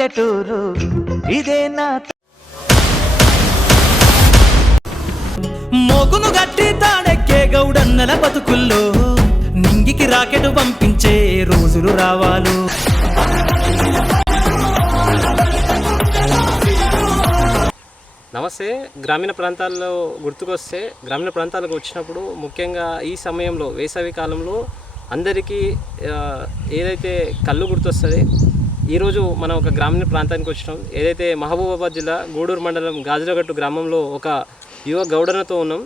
పల్లెటూరు ఇదే నా మోగును గట్టి తాడెక్కే గౌడన్నల బతుకుల్లో నింగికి రాకెట్ పంపించే రోజులు రావాలు. నమస్తే. గ్రామీణ ప్రాంతాల్లో గుర్తుకొస్తే గ్రామీణ ప్రాంతాలకు వచ్చినప్పుడు ముఖ్యంగా ఈ సమయంలో వేసవి కాలంలో అందరికీ ఏదైతే కళ్ళు గుర్తొస్తుంది. ఈరోజు మనం ఒక గ్రామీణ ప్రాంతానికి వచ్చినాం. ఏదైతే మహబూబాబాద్ జిల్లా గూడూరు మండలం గాజులగట్టు గ్రామంలో ఒక యువ గౌడన్నతో ఉన్నాం.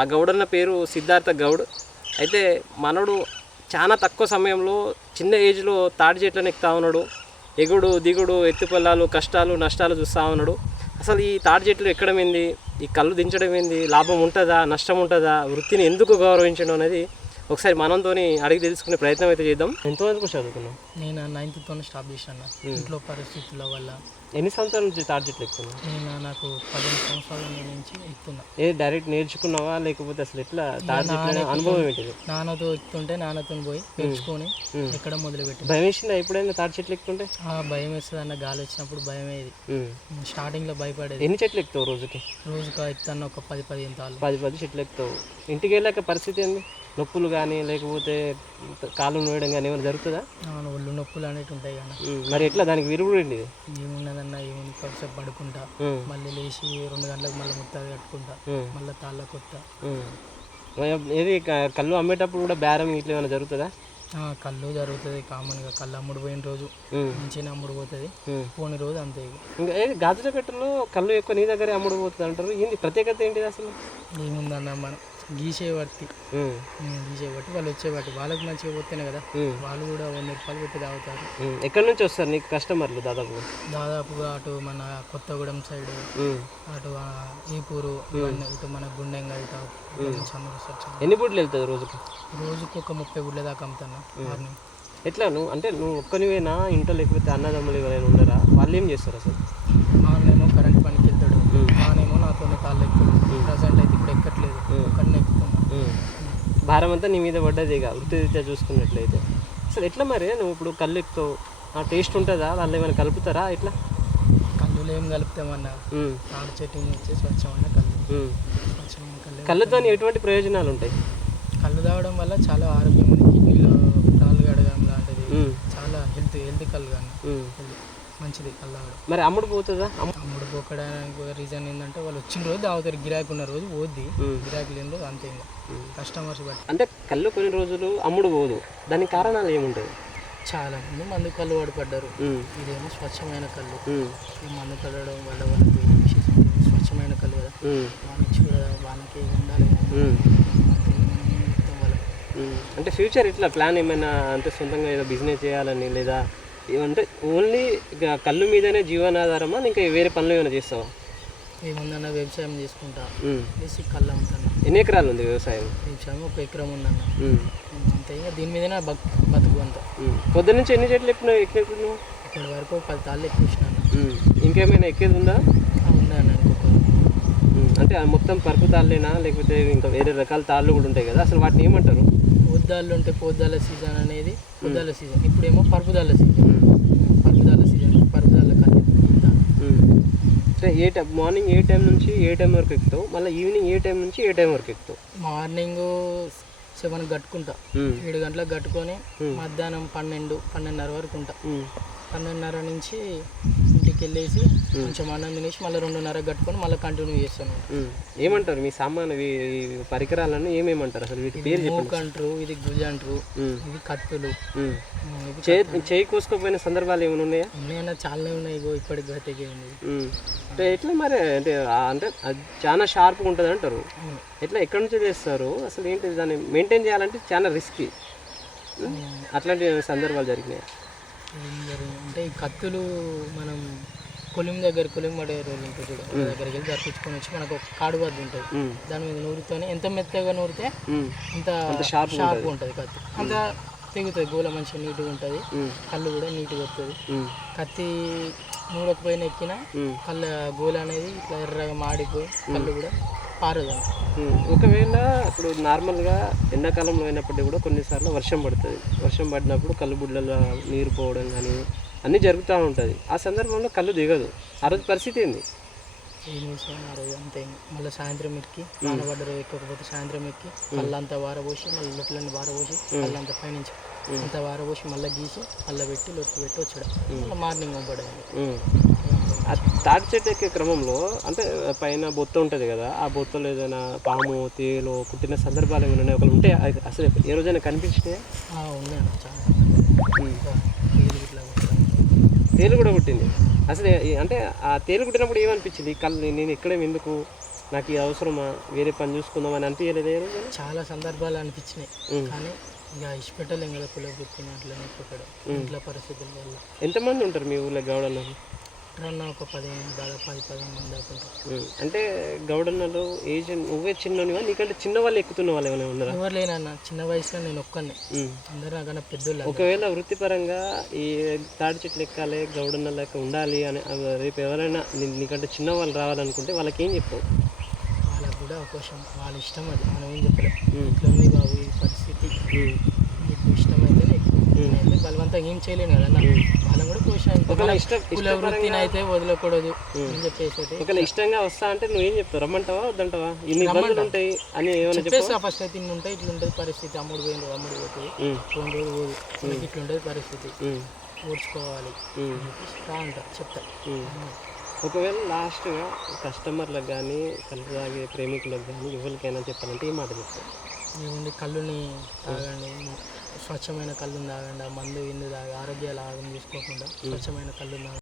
ఆ గౌడన్న పేరు సిద్ధార్థ గౌడ్. అయితే మనడు చాలా తక్కువ సమయంలో చిన్న ఏజ్లో తాడి చెట్లను ఎక్కుతా ఉన్నాడు. ఎగుడు దిగుడు ఎత్తుపల్లాలు కష్టాలు నష్టాలు చూస్తూ ఉన్నాడు. అసలు ఈ తాడి చెట్లు ఎక్కడం ఏంది, ఈ కళ్ళు దించడం ఏంది, లాభం ఉంటుందా నష్టం ఉంటుందా, వృత్తిని ఎందుకు గౌరవించడం అనేది ఒకసారి మనంతో అడిగి తెలుసుకునే ప్రయత్నం అయితే చేద్దాం. ఎంతవరకు చదువుకున్నాం? నేను 9th స్టాప్ చేశాను. ఇంట్లో పరిస్థితుల వల్ల. ఎన్ని సంవత్సరాల నుంచి తాడి చెట్లు ఎక్కుతున్నావు? నాకు 15 సంవత్సరాల నుంచి ఎక్కుతున్నా. డైరెక్ట్ నేర్చుకున్నావా లేకపోతే అసలు ఎట్లా తాడి చెట్ల అనుభవం ఏంటిది? నాన్నతో ఎక్కుతుంటే నాన్నతో పోయి నేర్చుకొని ఎక్కడ మొదలుపెట్టి. భయం వేసిందా ఎప్పుడైనా తాడి చెట్లు ఎక్కుతుంటే? భయం వేస్తుంది అన్న, గాలి వచ్చినప్పుడు భయం అయ్యేది. స్టార్టింగ్లో భయపడేది. ఎన్ని చెట్లు ఎక్కుతావు రోజుకి? ఎక్కుతాను ఒక 10-15 తాళ్ళు. 10 చెట్లు ఎక్కుతావు. ఇంటికి వెళ్ళాక పరిస్థితి ఏంది? నొప్పులు కానీ లేకపోతే కాళ్ళు నోయడం కానీ ఏమైనా జరుగుతుందా? ఒళ్ళు నొప్పులు అనేవి ఉంటాయి కానీ. మరి ఎట్లా దానికి విరుగుడు ఏంటి? ఏమున్నదన్నా ఏముంది, కొంచెం పడుకుంటా, మళ్ళీ లేచి 2 గంటలకు మళ్ళీ ముత్తాది కట్టుకుంటా, మళ్ళీ తాళ్ళ కొత్త. ఏది కళ్ళు అమ్మేటప్పుడు కూడా బేరం ఇట్లా ఏమైనా జరుగుతుందా? కళ్ళు జరుగుతుంది కామన్గా. కళ్ళు అమ్ముడు పోయిన రోజు మంచిగా అమ్ముడు పోతుంది, పోని రోజు అంతే. ఇంకా ఏది గాజులకట్టలో కళ్ళు ఎక్కువ నీ దగ్గరే అమ్ముడు పోతుంది అంటారు. ఏంది ప్రత్యేకత ఏంటిది అసలు? ఏముందన్న, మనం గీసేబట్టి వాళ్ళు వచ్చేబట్టి వాళ్ళకి మంచిగా పోతేనే కదా వాళ్ళు కూడా 100 రూపాయలు పెట్టి తాగుతారు. ఎక్కడి నుంచి వస్తారు నీకు కస్టమర్లు? దాదాపుగా అటు మన కొత్తగూడెం సైడ్, అటు ఈపూరు, ఇటు మన గుండెంగా ఇటు ఎన్ని బుడ్లు వెళ్తుంది రోజుకి? రోజుకి ఒక 30 గుడ్ల దాకా అమ్ముతాను మార్నింగ్. ఎట్లా అంటే నువ్వు ఒక్కనివేనా ఇంట్లో, లేకపోతే అన్నదమ్ములు ఎవరైనా ఉన్నారా? వాళ్ళు ఏం చేస్తారు అసలు? నాన్నేమో కరెంట్ పనికి వెళ్తాడు, నానేమో నాతోనే కాళ్ళు ఎక్కుతాడు. ప్రజెంట్ అయితే ఇప్పుడు ఎక్కట్లేదు, ఒక్కడిని ఎక్కుతున్నా. భారం అంతా నీ మీద పడ్డది ఇక వృత్తి రీత్యా చూసుకున్నట్లయితే. అసలు ఎట్లా మరి నువ్వు ఇప్పుడు కళ్ళు ఎక్కుతావు, ఆ టేస్ట్ ఉంటుందా? వాళ్ళు ఏమైనా కలుపుతారా? ఎట్లా? కళ్ళులో ఏం కలుపుతామన్నా, తాడి చెట్టు వచ్చి స్వచ్ఛమైన కళ్ళు. స్వచ్ఛమైన కళ్ళతో ఎటువంటి ప్రయోజనాలు ఉంటాయి? కళ్ళు తాగడం వల్ల చాలా ఆరోగ్యం ఉంది. కిడ్నీలో రాళ్ళు గడగడం లాంటిది చాలా హెల్త్ కళ్ళు కానీ మంచిది కళ్ళు తాగడం. మరి అమ్ముడు పోతుందా? అమ్ముడు పోకడానికి రీజన్ ఏంటంటే వాళ్ళు వచ్చిన రోజు తాగుతారు, గిరాకీ ఉన్న రోజు పోద్ది, గిరాకీ లేని రోజు అంతే. కస్టమర్స్ బట్టి. అంటే కళ్ళు కొన్ని రోజులు అమ్ముడు పోదు, దానికి కారణాలు ఏముంటాయి? చాలా మంది మందు కళ్ళు పడ్డారు. ఇదేమో స్వచ్ఛమైన కళ్ళు. ఈ మందు కలవడం వల్ల వాళ్ళకి స్వచ్ఛమైన కళ్ళు కదా, వాళ్ళకి కూడా వాళ్ళకి ఉండాలి. అంటే ఫ్యూచర్ ఇట్లా ప్లాన్ ఏమైనా అంటే సొంతంగా ఏదో బిజినెస్ చేయాలని, లేదా ఏమంటే ఓన్లీ కళ్ళు మీదనే జీవనాధారమా, ఇంకా వేరే పనులు ఏమైనా చేస్తావా? ఏముందన్న, వ్యవసాయం చేసుకుంటా, బేసిక్ కళ్ళు అమ్ముతాను. ఎన్ని ఎకరాలు ఉంది వ్యవసాయం? వ్యవసాయం 1 ఎకరం ఉందన్న, అంతే. ఇంకా దీని మీదనే బతుకు అంతా. పొద్దున్న నుంచి ఎన్ని చెట్లు ఎక్కినావు? ఇప్పటి వరకు 10 తాళ్ళు ఎక్కించినాను. ఇంకేమైనా ఎక్కేది ఉందా? ఉన్నాను ఇంకొక. అంటే మొత్తం పరుపు తాళ్ళేనా, లేకపోతే ఇంకా వేరే రకాల తాళ్ళు కూడా ఉంటాయి కదా, అసలు వాటిని ఏమంటారు? పొద్దాళ్ళు ఉంటే పొద్దాల సీజన్ అనేది పొద్దాల సీజన్. ఇప్పుడేమో పరుపుదాళ్ళ సీజన్. పరుపుదాళ్ళ కళ్ళు. అంటే మార్నింగ్ ఏ టైం నుంచి ఏ టైం వరకు ఎక్కుతావు? మళ్ళీ ఈవినింగ్ ఏ టైం నుంచి ఏ టైం వరకు ఎక్కుతావు? మార్నింగ్ 7 కట్టుకుంటా, 7 గంటలకు కట్టుకొని మధ్యాహ్నం 12-12:30 వరకు ఉంటా. 12:30 నుంచి ఇంటికి వెళ్ళేసి కొంచెం అన్నం తినేసి మళ్ళీ 2:30 కట్టుకొని మళ్ళీ కంటిన్యూ చేస్తాను. ఏమంటారు మీ సామాను పరికరాలను ఏమేమంటారు అసలు? వీటి పేరు మూక్ అంటారు, ఇది గుజ్ అంటారు, ఇది కత్తులు. చేయి కోసుకోపోయిన సందర్భాలు ఏమైనా ఉన్నాయా? ఉన్నాయన్నా, చాలానే ఉన్నాయి. ఇప్పటికి గట్టిగా ఉంది. అంటే ఎట్లా మరి? అంటే అది చాలా షార్ప్గా ఉంటుంది అంటారు. ఎట్లా ఎక్కడి నుంచి చేస్తారు అసలు? ఏంటి దాన్ని మెయింటైన్ చేయాలంటే చాలా రిస్కీ. అట్లాంటి సందర్భాలు జరిగినాయి. అంటే ఈ కత్తులు మనం కొలిం పడే రోజు ఉంటుంది చూడ, దగ్గరికి వెళ్ళి దర్పించుకొని వచ్చి మనకు ఒక కాడు బద్దు ఉంటుంది, దాని మీద నూరితోనే ఎంత మెత్తగా నూరితే అంత షార్ప్ ఉంటుంది కత్తి, అంత తెగుతుంది. గోల మంచిగా నీట్గా ఉంటుంది, కళ్ళు కూడా నీట్గా వస్తుంది. కత్తి నూరకపోయిన ఎక్కిన కళ్ళ గోల అనేది ఇట్లా ఎర్రగా మాడిపోయి కళ్ళు కూడా పారదు. ఒకవేళ ఇప్పుడు నార్మల్గా ఎండాకాలంలో అయినప్పటికీ కూడా కొన్నిసార్లు వర్షం పడుతుంది. వర్షం పడినప్పుడు కళ్ళు బుడ్లలో నీరు పోవడం కానీ అన్నీ జరుగుతూ ఉంటుంది. ఆ సందర్భంలో కళ్ళు దిగదు. ఆ రోజు పరిస్థితి ఏంది? ఏం చేసాను ఆ రోజు అంతే. మళ్ళీ సాయంత్రం ఎక్కి నానబడ్డ రోజు ఎక్కకపోతే సాయంత్రం ఎక్కి కళ్ళంతా వారబోసి మళ్ళీ లొట్లని వారబోసి కళ్ళంతా పైనుంచి అంతా వారబోసి మళ్ళీ గీసి మళ్ళీ పెట్టి లొట్టు పెట్టి వచ్చాడు. మళ్ళీ మార్నింగ్ పంపడేది. ఆ తాటి చెట్టు ఎక్కే క్రమంలో అంటే పైన బొత్త ఉంటుంది కదా, ఆ బొత్తలో ఏదైనా పాము తేలు కుట్టిన సందర్భాలు ఏమైనా ఉన్నాయి? ఒకళ్ళు ఉంటే అసలు ఏ రోజైనా కనిపించినాయా? ఉన్నాను చాలా తేలు ఇట్లా తేలు కూడా కుట్టింది. అసలు అంటే ఆ తేలు కుట్టినప్పుడు ఏమనిపించింది? కళ్ళు నేను ఇక్కడే ఎందుకు, నాకు ఇది అవసరమా, వేరే పని చూసుకుందాం అని అనిపించలేదు? ఏ రోజు చాలా సందర్భాలు అనిపించినాయి. కానీ ఇక ఇష్టపెట్టలేం కదా కుల కూర్చుని అట్లనే ఇక్కడ ఇంట్లో పరిస్థితుల వల్ల. ఎంతమంది ఉంటారు మీ ఊళ్ళో గౌడన్నలు? ఒక 10-15 మంది దాకా ఉంటారు. అంటే గౌడన్నలు ఏజ్ నువ్వే చిన్ననివా, నీకంటే చిన్న వాళ్ళు ఎక్కుతున్న వాళ్ళు ఏమైనా ఉన్నారా? ఎవరు లేనన్న, చిన్న వయసులో నేను ఒక్కనే. అందరూ నాకన్నా పెద్దోళ్ళు. ఒకవేళ వృత్తిపరంగా ఈ తాడి చెట్లు ఎక్కాలి, గౌడన్న లెక్క ఉండాలి అని రేపు ఎవరైనా నీకంటే చిన్న వాళ్ళు రావాలనుకుంటే వాళ్ళకి ఏం చెప్తావు? వాళ్ళకు కూడా అవకాశం, వాళ్ళ ఇష్టం, అది మనం ఏం చెప్పలేం. ఇట్లా ఉంది బాబు ఈ పరిస్థితి, నీకు ఇష్టమైతే నేనైతే బలవంతంగా ఏం చేయలేను కదా. వాళ్ళని కూడా కుల వృత్తిని అయితే వదలకూడదు అని చెప్పేసి ఒకవేళ ఇష్టంగా వస్తా అంటే నువ్వు ఏం చెప్తావు? రమ్మంటావా వద్దంటావా? ఇన్ని ఇబ్బందులు ఉంటాయి అని ఏమైనా చెప్పేస్తా. ఫస్ట్ అయితే ఇన్ని ఉంటాయి, ఇట్లా ఉంటుంది పరిస్థితి, అమ్ముడు పోతుంది 2 రోజులు పోదు, మనకి ఇట్లా ఉంటుంది పరిస్థితి, ఓడ్చుకోవాలి రా అంట చెప్తా. ఒకవేళ లాస్ట్గా కస్టమర్లకు కానీ కళ్ళు తాగే ప్రేమికులకు కానీ ఎవరికైనా చెప్పాలంటే ఏ మాట చెప్తారు? ఏముంది, కళ్ళుని తాగండి, స్వచ్ఛమైన కళ్ళుని తాగండి, మందు ఇందు తాగి ఆరోగ్యాలు ఆగం తీసుకోకుండా స్వచ్ఛమైన కళ్ళుని తాగండి.